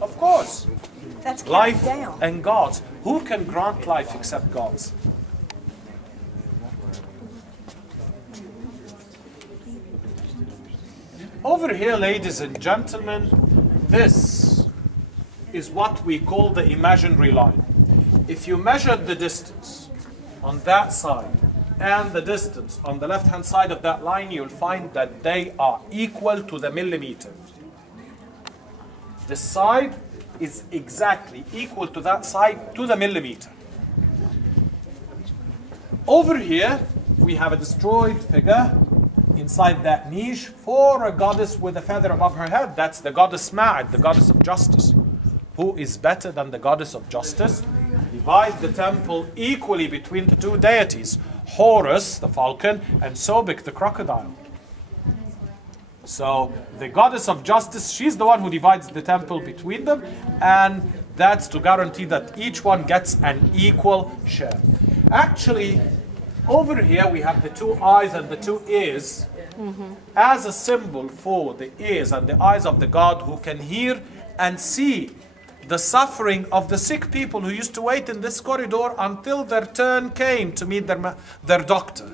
Of course. That's Life down. and gods. Who can grant life except gods? Over here, ladies and gentlemen, this is what we call the imaginary line. If you measure the distance on that side and the distance on the left-hand side of that line, you'll find that they are equal to the millimeter. This side is exactly equal to that side to the millimeter. Over here, we have a destroyed figure inside that niche for a goddess with a feather above her head. That's the goddess Ma'ad, the goddess of justice. Who is better than the goddess of justice? Divide the temple equally between the two deities, Horus, the falcon, and Sobek, the crocodile. So the goddess of justice, she's the one who divides the temple between them, and that's to guarantee that each one gets an equal share. Actually, over here we have the two eyes and the two ears as a symbol for the ears and the eyes of the God who can hear and see the suffering of the sick people who used to wait in this corridor until their turn came to meet their doctor.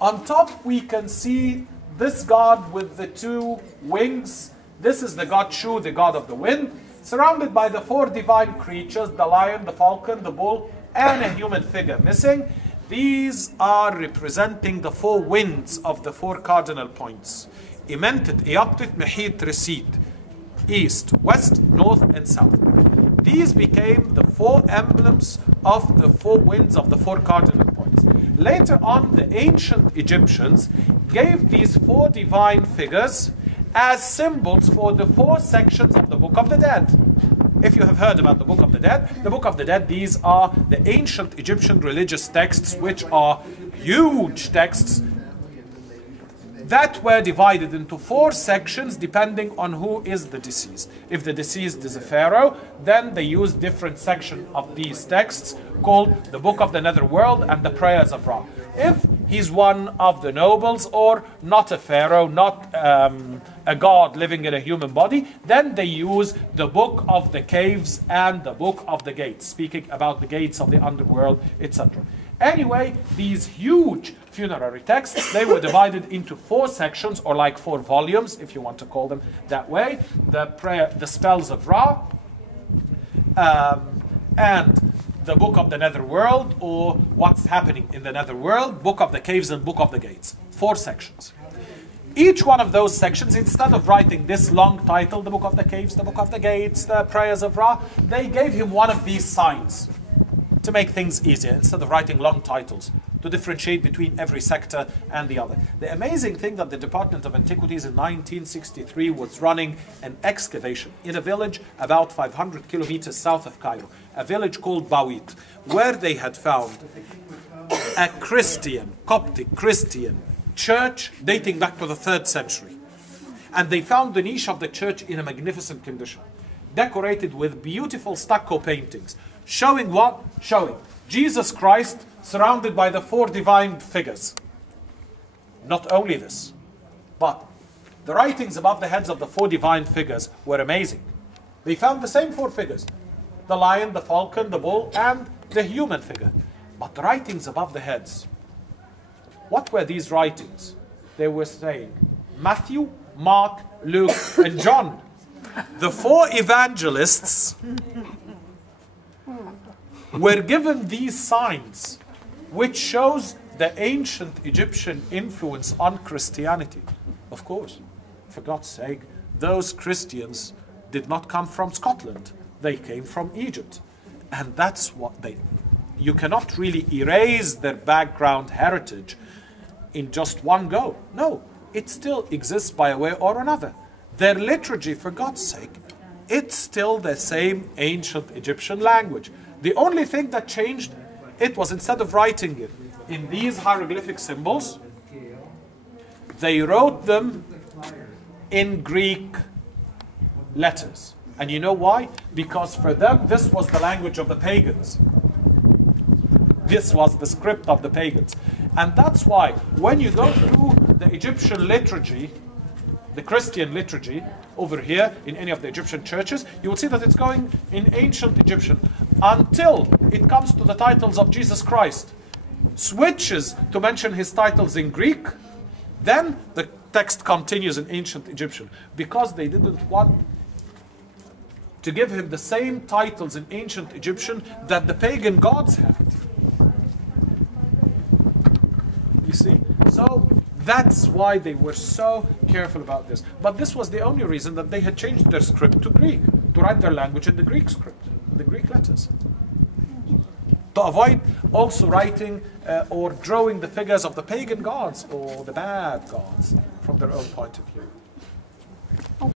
On top we can see this God with the two wings. This is the god Shu, the god of the wind, surrounded by the four divine creatures, the lion, the falcon, the bull, and a human figure missing. These are representing the four winds of the four cardinal points. Imentit, Eoptit, Mehit, Resit. East, west, north, and south. These became the four emblems of the four winds of the four cardinal points. Later on, the ancient Egyptians gave these four divine figures as symbols for the four sections of the Book of the Dead. If you have heard about the Book of the Dead, these are the ancient Egyptian religious texts, which are huge texts that were divided into four sections depending on who is the deceased. If the deceased is a pharaoh, then they use different sections of these texts called the Book of the Netherworld and the Prayers of Ra. If he's one of the nobles or not a pharaoh, not a god living in a human body, then they use the Book of the Caves and the Book of the Gates, speaking about the gates of the underworld, etc. Anyway, these huge funerary texts, they were divided into four sections, or like four volumes, if you want to call them that way. The spells of Ra, and the Book of the Netherworld, or what's happening in the Netherworld, Book of the Caves and Book of the Gates. Four sections. Each one of those sections, instead of writing this long title, the Book of the Caves, the Book of the Gates, the Prayers of Ra, they gave him one of these signs to make things easier, instead of writing long titles, to differentiate between every sector and the other. The amazing thing that the Department of Antiquities in 1963 was running an excavation in a village about 500 kilometers south of Cairo, a village called Bawit, where they had found a Christian, Coptic Christian church dating back to the 3rd century. And they found the niche of the church in a magnificent condition, decorated with beautiful stucco paintings, showing what? Showing Jesus Christ surrounded by the four divine figures. Not only this, but the writings above the heads of the four divine figures were amazing. They found the same four figures: the lion, the falcon, the bull, and the human figure. But the writings above the heads, what were these writings? They were saying Matthew, Mark, Luke, and John. The four evangelists were given these signs, which shows the ancient Egyptian influence on Christianity. Of course, for God's sake, those Christians did not come from Scotland. They came from Egypt. And that's what you cannot really erase their background heritage in just one go. No, it still exists by a way or another. Their liturgy, for God's sake, it's still the same ancient Egyptian language. The only thing that changed, it was instead of writing it in these hieroglyphic symbols, they wrote them in Greek letters. And you know why? Because for them, this was the language of the pagans. This was the script of the pagans. And that's why when you go through the Egyptian liturgy, the Christian liturgy over here in any of the Egyptian churches, you will see that it's going in ancient Egyptian until it comes to the titles of Jesus Christ, switches to mention his titles in Greek, then the text continues in ancient Egyptian, because they didn't want to give him the same titles in ancient Egyptian that the pagan gods had. You see? So that's why they were so careful about this. But this was the only reason that they had changed their script to Greek, to write their language in the Greek script, the Greek letters. To avoid also writing or drawing the figures of the pagan gods or the bad gods from their own point of view.